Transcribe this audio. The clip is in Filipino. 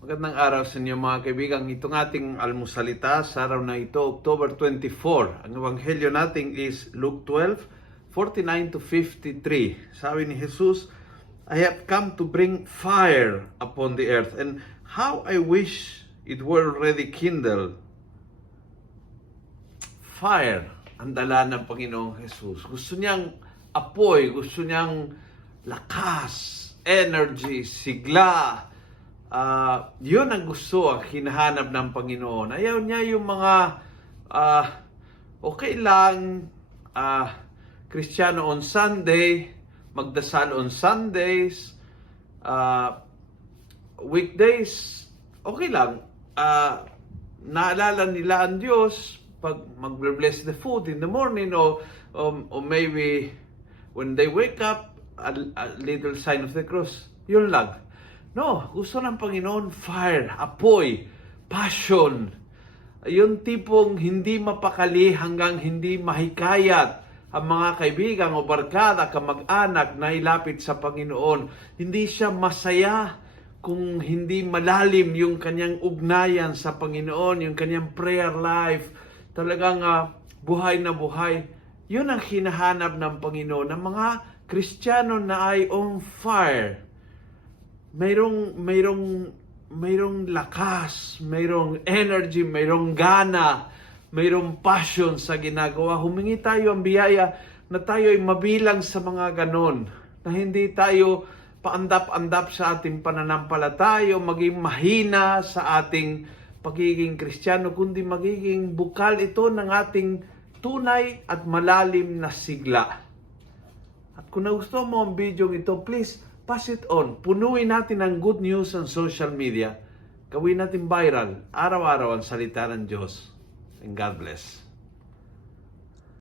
Magandang araw sa inyo mga kaibigan. Itong ating almusalita sa araw na ito, October 24. Ang ebanghelyo natin is Luke 12:49 to 53. Sabi ni Jesus, I have come to bring fire upon the earth, and how I wish it were already kindled. Fire, ang dala ng Panginoong Jesus. Gusto niyang apoy, gusto niyang lakas, energy, sigla. Yun ang gusto, ang hinahanap ng Panginoon. Ayaw niya yung mga okay lang, Kristiyano on Sunday, magdasal on Sundays, weekdays, okay lang. Naalala nila ang Diyos pag mag-bless the food in the morning, or maybe when they wake up, a little sign of the cross. Yun lang. No, gusto ng Panginoon fire, apoy, passion. Yung tipong hindi mapakali hanggang hindi mahikayat ang mga kaibigan o barkada, kamag-anak na ilapit sa Panginoon. Hindi siya masaya kung hindi malalim yung kanyang ugnayan sa Panginoon, yung kanyang prayer life. Talagang buhay na buhay. Yun ang hinahanap ng Panginoon, ng mga Kristiyano na ay on fire. Mayroong lakas, mayroong energy, mayroong gana, mayroong passion sa ginagawa. Humingi tayo ang biyaya na tayo ay mabilang sa mga ganon. Na hindi tayo paandap-andap sa ating pananampalataya, maging mahina sa ating pagiging Kristiyano, kundi magiging bukal ito ng ating tunay at malalim na sigla. At kung nagustuhan mo ang video ito, please pass it on. Punuin natin ang good news sa social media. Gawin natin viral. Araw-araw ang salita ng Diyos. And God bless.